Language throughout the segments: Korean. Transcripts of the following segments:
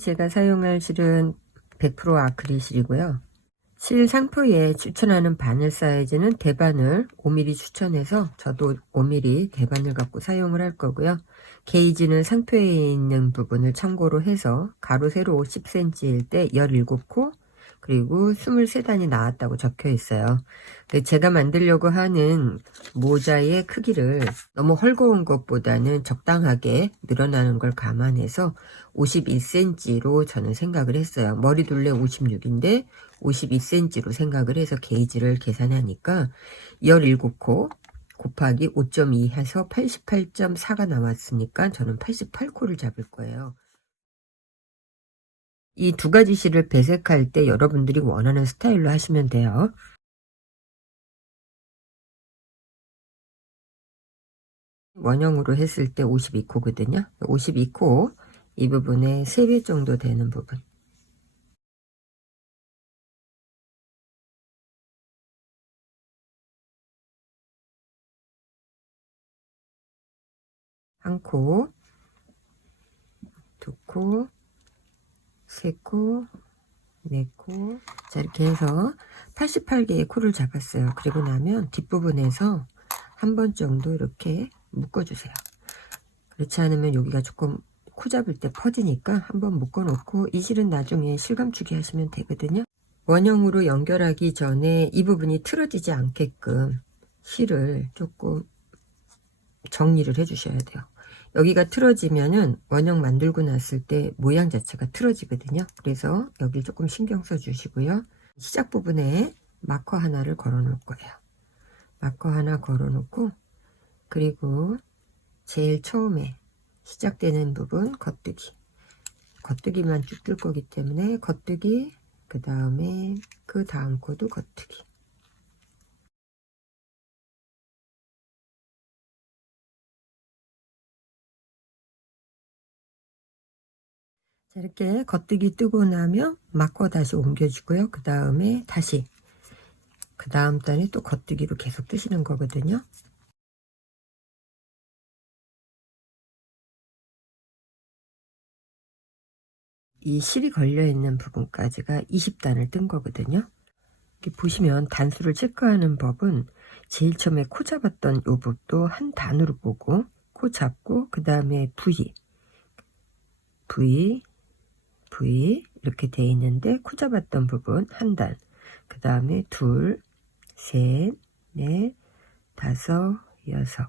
제가 사용할 실은 100% 아크릴 실이고요. 실 상표에 추천하는 바늘 사이즈는 대바늘 5mm 추천해서 저도 5mm 대바늘 갖고 사용을 할 거고요. 게이지는 상표에 있는 부분을 참고로 해서 가로 세로 10cm일 때 17코 그리고 23단이 나왔다고 적혀 있어요. 제가 만들려고 하는 모자의 크기를 너무 헐거운 것보다는 적당하게 늘어나는 걸 감안해서 51cm로 저는 생각을 했어요. 머리 둘레 56인데 52cm로 생각을 해서 게이지를 계산하니까 17코 곱하기 5.2 해서 88.4가 나왔으니까 저는 88코를 잡을 거예요. 이 두 가지 실을 배색할 때 여러분들이 원하는 스타일로 하시면 돼요. 원형으로 했을 때 52코거든요. 52코 이 부분에 3배 정도 되는 부분. 한 코, 두 코, 세 코, 네 코. 자, 이렇게 해서 88개의 코를 잡았어요. 그리고 나면 뒷부분에서 한 번 정도 이렇게 묶어주세요. 그렇지 않으면 여기가 조금 코 잡을 때 퍼지니까 한번 묶어 놓고 이 실은 나중에 실감주기 하시면 되거든요. 원형으로 연결하기 전에 이 부분이 틀어지지 않게끔 실을 조금 정리를 해 주셔야 돼요. 여기가 틀어지면은 원형 만들고 났을 때 모양 자체가 틀어지거든요. 그래서 여기 조금 신경 써 주시고요. 시작 부분에 마커 하나를 걸어 놓을 거예요. 마커 하나 걸어 놓고 그리고 제일 처음에 시작되는 부분 겉뜨기만 쭉 뜰 거기 때문에 겉뜨기 그 다음에 그 다음 코도 겉뜨기. 자, 이렇게 겉뜨기 뜨고 나면 마커 다시 옮겨주고요. 그 다음에 다시 그 다음 단에 또 겉뜨기로 계속 뜨시는 거거든요. 이 실이 걸려 있는 부분까지가 20단을 뜬 거거든요. 이렇게 보시면 단수를 체크하는 법은 제일 처음에 코 잡았던 요 부분도 한 단으로 보고 코 잡고 그 다음에 V 이렇게 돼 있는데 코 잡았던 부분 한 단, 그 다음에 둘, 셋, 넷, 다섯, 여섯,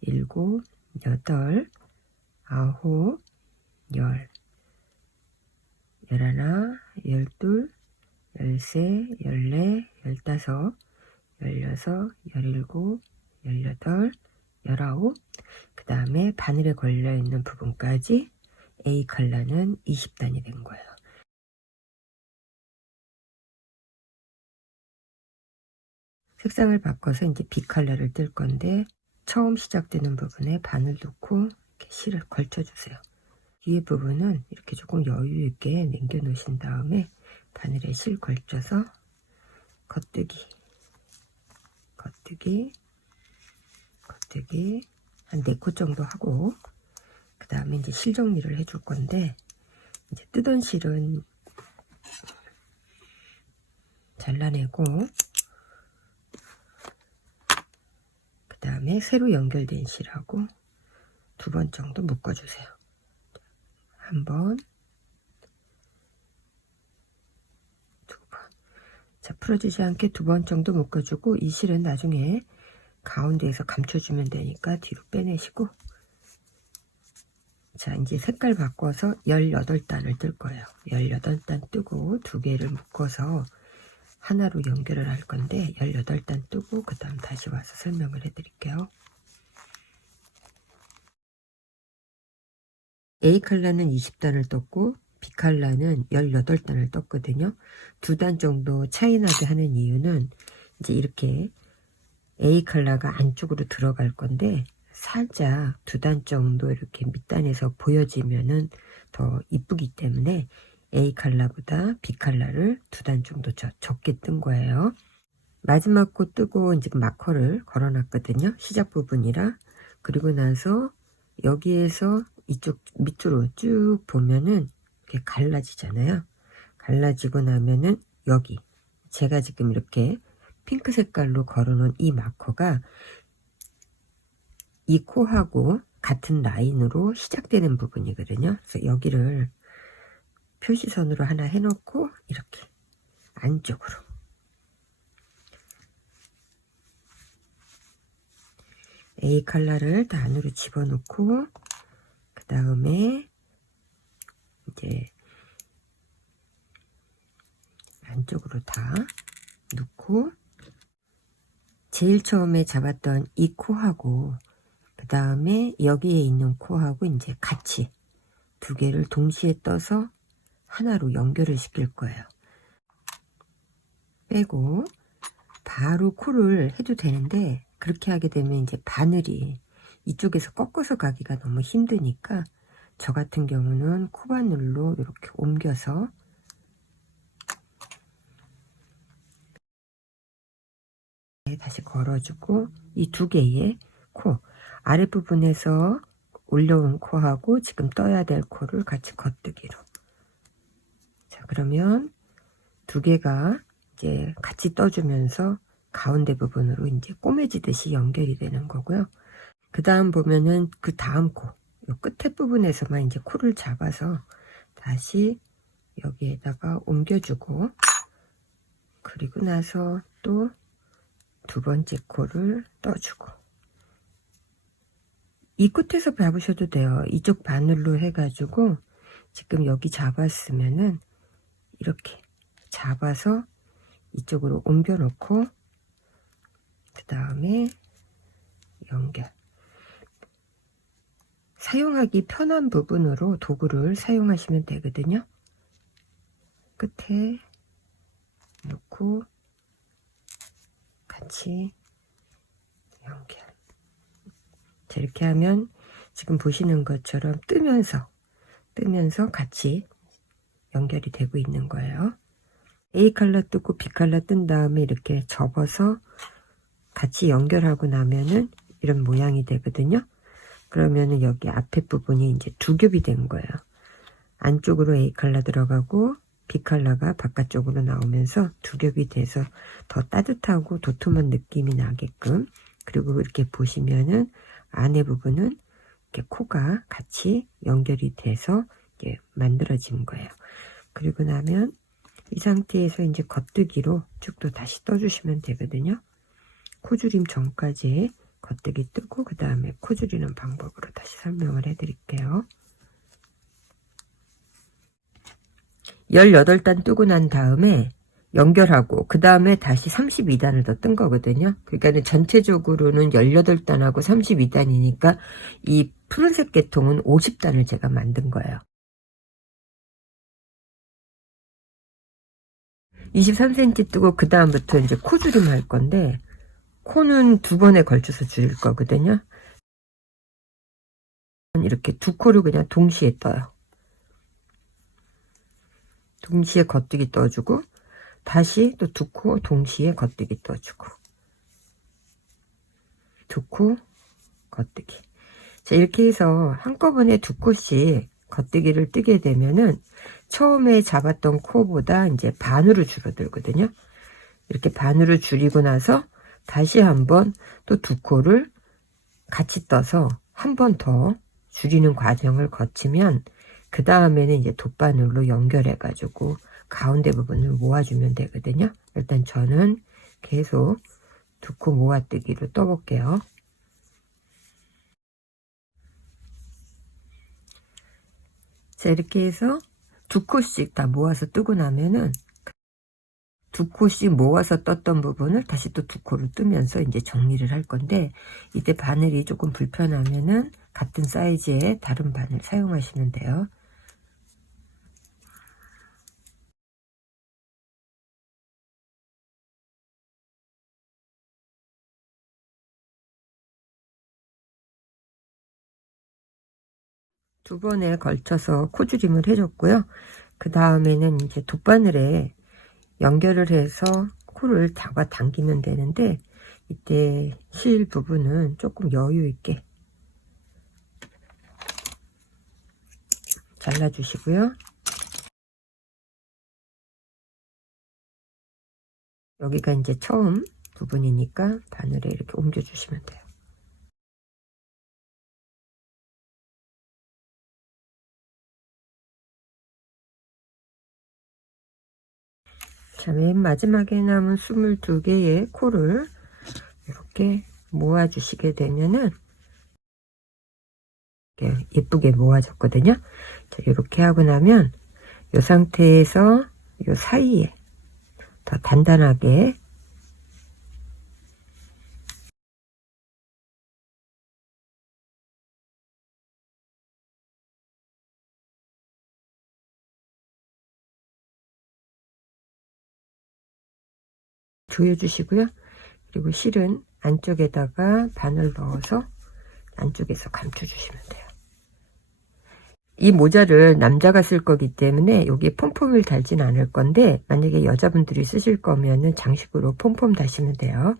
일곱, 여덟, 아홉, 열, 열하나, 열둘, 열세, 열네, 열다섯, 열여섯, 열일곱, 열여덟, 열아홉, 그 다음에 바늘에 걸려 있는 부분까지 A 컬러는 20단이 된 거예요. 색상을 바꿔서 이제 B 컬러를 뜰 건데 처음 시작되는 부분에 바늘 넣고 이렇게 실을 걸쳐 주세요. 뒤에 부분은 이렇게 조금 여유 있게 남겨 놓으신 다음에 바늘에 실 걸쳐서 겉뜨기 한 4코 정도 하고 그 다음에 이제 실 정리를 해줄 건데 이제 뜨던 실은 잘라내고 그 다음에 새로 연결된 실하고 2번 정도 묶어주세요. 한 번, 2번. 자, 풀어지지 않게 2번 정도 묶어주고 이 실은 나중에 가운데에서 감춰주면 되니까 뒤로 빼내시고 자, 이제 색깔 바꿔서 18단을 뜰 거예요. 18단 뜨고 2개를 묶어서 하나로 연결을 할 건데 18단 뜨고 그 다음 다시 와서 설명을 해 드릴게요. A 컬러는 20단을 떴고 B 컬러는 18단을 떴거든요. 2단 정도 차이 나게 하는 이유는 이제 이렇게 A 컬러가 안쪽으로 들어갈 건데 살짝 2단 정도 이렇게 밑단에서 보여지면은 더 이쁘기 때문에 A 컬러보다 B 컬러를 2단 정도 적게 뜬 거예요. 마지막 코 뜨고 이제 마커를 걸어 놨거든요. 시작 부분이라. 그리고 나서 여기에서 이쪽 밑으로 쭉 보면은 이렇게 갈라지잖아요. 갈라지고 나면은 여기 제가 지금 이렇게 핑크 색깔로 걸어놓은 이 마커가 이 코하고 같은 라인으로 시작되는 부분이거든요. 그래서 여기를 표시선으로 하나 해놓고 이렇게 안쪽으로 A 컬러를 다 안으로 집어넣고 그 다음에 이제 안쪽으로 다 넣고 제일 처음에 잡았던 이 코하고 그 다음에 여기에 있는 코하고 이제 같이 두 개를 동시에 떠서 하나로 연결을 시킬 거예요. 빼고 바로 코를 해도 되는데 그렇게 하게 되면 이제 바늘이 이쪽에서 꺾어서 가기가 너무 힘드니까 저 같은 경우는 코바늘로 이렇게 옮겨서 다시 걸어주고 이 두 개의 코 아랫부분에서 올려온 코하고 지금 떠야 될 코를 같이 겉뜨기로. 자, 그러면 두 개가 이제 같이 떠주면서 가운데 부분으로 이제 꼬매지듯이 연결이 되는 거고요. 그 다음 보면은 그 다음 코, 요 끝에 부분에서만 이제 코를 잡아서 다시 여기에다가 옮겨주고, 그리고 나서 또 두 번째 코를 떠주고, 이 끝에서 잡으셔도 돼요. 이쪽 바늘로 해가지고 지금 여기 잡았으면은 이렇게 잡아서 이쪽으로 옮겨 놓고 그 다음에 연결. 사용하기 편한 부분으로 도구를 사용하시면 되거든요. 끝에 놓고 같이 연결. 자, 이렇게 하면 지금 보시는 것처럼 뜨면서 같이 연결이 되고 있는 거예요. A 컬러 뜨고 B 컬러 뜬 다음에 이렇게 접어서 같이 연결하고 나면은 이런 모양이 되거든요. 그러면은 여기 앞에 부분이 이제 두 겹이 된 거예요. 안쪽으로 A 컬러 들어가고 B 컬러가 바깥쪽으로 나오면서 두 겹이 돼서 더 따뜻하고 도톰한 느낌이 나게끔, 그리고 이렇게 보시면은 안에 부분은 이렇게 코가 같이 연결이 돼서 이렇게 만들어진 거예요. 그리고 나면 이 상태에서 이제 겉뜨기로 쭉도 다시 떠주시면 되거든요. 코줄임 전까지 겉뜨기 뜨고 그 다음에 코줄이는 방법으로 다시 설명을 해드릴게요. 18단 뜨고 난 다음에 연결하고 그 다음에 다시 32단을 더 뜬 거거든요. 그러니까 전체적으로는 18단하고 32단이니까 이 푸른색 계통은 50단을 제가 만든 거예요. 23cm 뜨고 그 다음부터 이제 코줄임 할 건데, 코는 두 번에 걸쳐서 줄일 거거든요. 이렇게 두 코를 그냥 동시에 떠요. 동시에 겉뜨기 떠주고 다시 또 두 코 동시에 겉뜨기 떠주고 두 코 겉뜨기. 자, 이렇게 해서 한꺼번에 두 코씩 겉뜨기를 뜨게 되면은 처음에 잡았던 코보다 이제 반으로 줄어들거든요. 이렇게 반으로 줄이고 나서 다시 한번 또 두 코를 같이 떠서 한 번 더 줄이는 과정을 거치면 그 다음에는 이제 돗바늘로 연결해 가지고 가운데 부분을 모아주면 되거든요. 일단 저는 계속 두 코 모아뜨기로 떠볼게요. 자, 이렇게 해서 두 코씩 다 모아서 뜨고 나면은 두 코씩 모아서 떴던 부분을 다시 또 두 코를 뜨면서 이제 정리를 할 건데, 이때 바늘이 조금 불편하면은 같은 사이즈의 다른 바늘 사용하시면 돼요. 두 번에 걸쳐서 코줄임을 해줬고요. 그 다음에는 이제 돗바늘에 연결을 해서 코를 잡아 당기면 되는데, 이때 실 부분은 조금 여유 있게 잘라주시고요. 여기가 이제 처음 부분이니까 바늘에 이렇게 옮겨주시면 돼요. 자, 맨 마지막에 남은 22개의 코를 이렇게 모아주시게 되면은 이렇게 예쁘게 모아졌거든요. 자, 이렇게 하고 나면 이 상태에서 이 사이에 더 단단하게 조여주시고요. 그리고 실은 안쪽에다가 바늘 넣어서 안쪽에서 감춰주시면 돼요. 이 모자를 남자가 쓸 거기 때문에 여기에 폼폼을 달진 않을 건데, 만약에 여자분들이 쓰실 거면은 장식으로 폼폼 다시면 돼요.